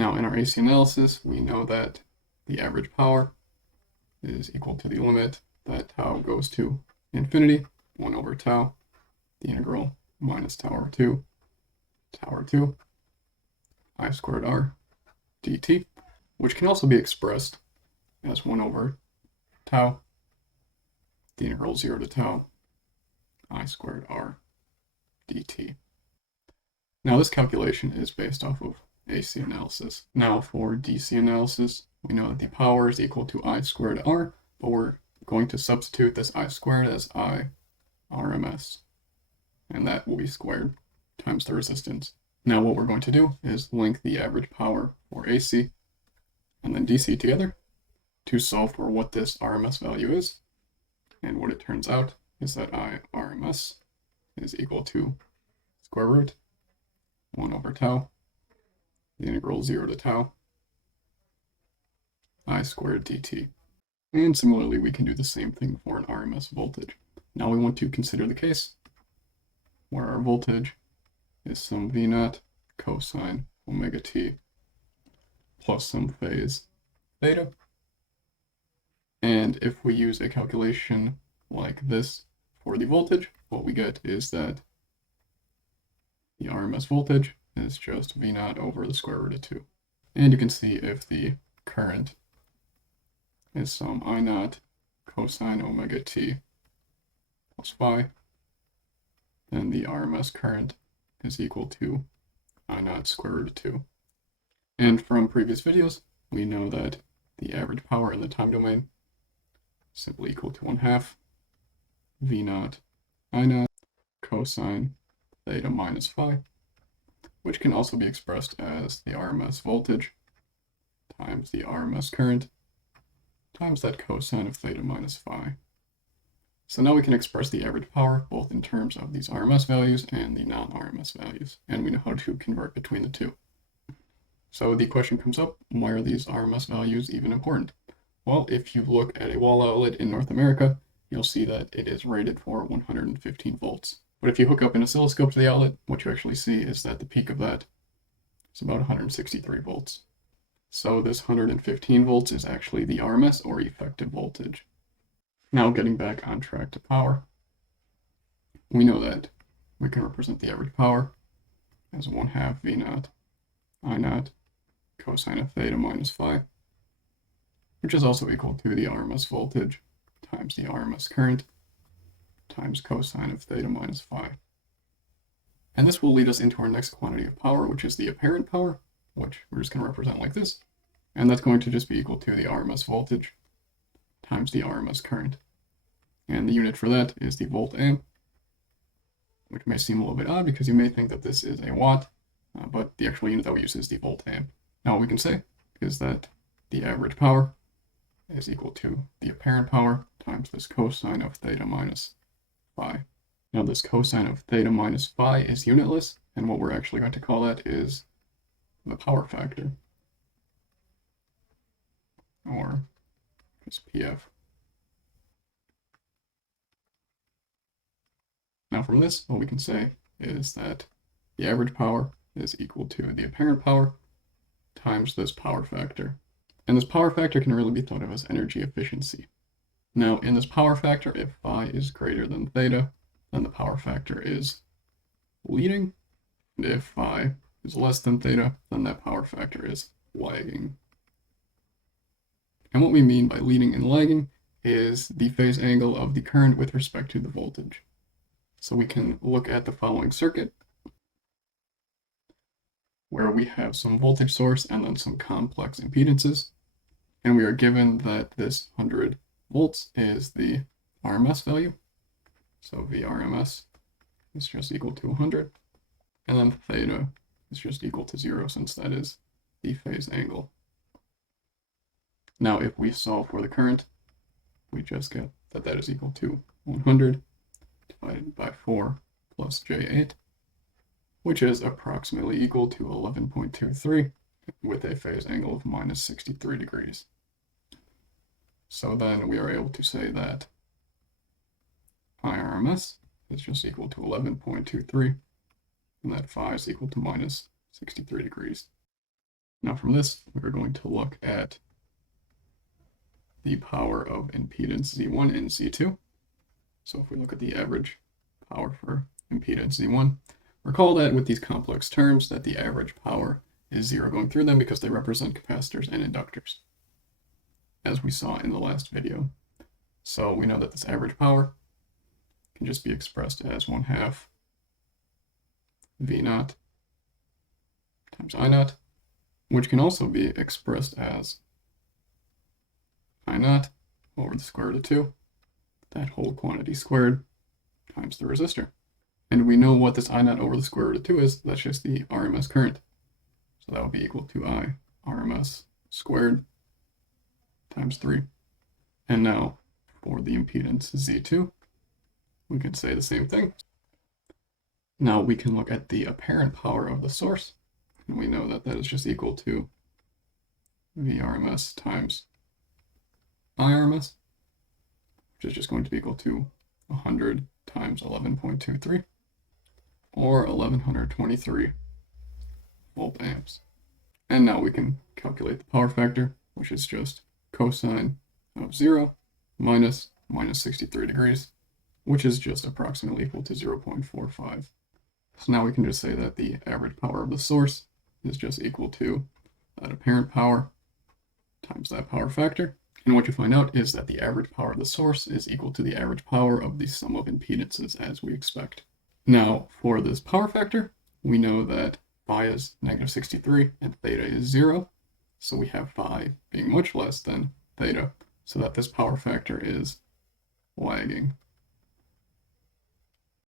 Now in our AC analysis, we know that the average power is equal to the limit that tau goes to infinity, 1 over tau, the integral minus tau over 2, I squared r dt, which can also be expressed as 1 over tau, the integral 0 to tau, I squared r dt. Now this calculation is based off of AC analysis. Now for DC analysis, we know that the power is equal to I squared R, but we're going to substitute this I squared as I RMS, and that will be squared times the resistance. Now what we're going to do is link the average power for AC and then DC together to solve for what this RMS value is. And what it turns out is that I RMS is equal to square root 1 over tau, the integral 0 to tau, I squared dt. And similarly, we can do the same thing for an RMS voltage. Now we want to consider the case where our voltage is some V naught cosine omega t plus some phase theta. And if we use a calculation like this for the voltage, what we get is that the RMS voltage is just V naught over the square root of 2. And you can see if the current is some I naught cosine omega t plus phi, then the RMS current is equal to I naught square root of 2. And from previous videos, we know that the average power in the time domain is simply equal to 1/2 V naught I naught cosine theta minus phi, which can also be expressed as the RMS voltage times the RMS current times that cosine of theta minus phi. So now we can express the average power both in terms of these RMS values and the non-RMS values, and we know how to convert between the two. So the question comes up, why are these RMS values even important? Well, if you look at a wall outlet in North America, you'll see that it is rated for 115 volts. But if you hook up an oscilloscope to the outlet, what you actually see is that the peak of that is about 163 volts. So this 115 volts is actually the RMS or effective voltage. Now getting back on track to power, we know that we can represent the average power as 1/2 V naught I naught cosine of theta minus phi, which is also equal to the RMS voltage times the RMS current times cosine of theta minus phi. And this will lead us into our next quantity of power, which is the apparent power, which we're just going to represent like this. And that's going to just be equal to the RMS voltage times the RMS current. And the unit for that is the volt amp, which may seem a little bit odd because you may think that this is a watt, but the actual unit that we use is the volt amp. Now what we can say is that the average power is equal to the apparent power times this cosine of theta minus phi. Now this cosine of theta minus phi is unitless, and what we're actually going to call that is the power factor, or just PF. Now from this, what we can say is that the average power is equal to the apparent power times this power factor. And this power factor can really be thought of as energy efficiency. Now in this power factor, if phi is greater than theta, then the power factor is leading. And if phi is less than theta, then that power factor is lagging. And what we mean by leading and lagging is the phase angle of the current with respect to the voltage. So we can look at the following circuit, where we have some voltage source and then some complex impedances. And we are given that this 100 volts is the RMS value. So VRMS is just equal to 100. And then theta is just equal to 0, since that is the phase angle. Now if we solve for the current, we just get that that is equal to 100 divided by 4 plus J8, which is approximately equal to 11.23 with a phase angle of minus 63 degrees. So then we are able to say that IRMS is just equal to 11.23, and that phi is equal to minus 63 degrees. Now from this, we're going to look at the power of impedance Z1 and C2. So if we look at the average power for impedance Z1, recall that with these complex terms that the average power is 0 going through them because they represent capacitors and inductors, as we saw in the last video. So we know that this average power can just be expressed as 1/2 V0 times I0, which can also be expressed as I0 over the square root of 2, that whole quantity squared, times the resistor. And we know what this I0 over the square root of 2 is. That's just the RMS current. So that would be equal to I RMS squared times 3. And now for the impedance Z2, we can say the same thing. Now we can look at the apparent power of the source, and we know that that is just equal to VRMS times IRMS, which is just going to be equal to 100 times 11.23, or 1123 volt amps. And now we can calculate the power factor, which is just cosine of 0 minus 63 degrees, which is just approximately equal to 0.45. So now we can just say that the average power of the source is just equal to that apparent power times that power factor. And what you find out is that the average power of the source is equal to the average power of the sum of impedances, as we expect. Now, for this power factor, we know that phi is -63 and theta is 0. So we have phi being much less than theta, so that this power factor is lagging.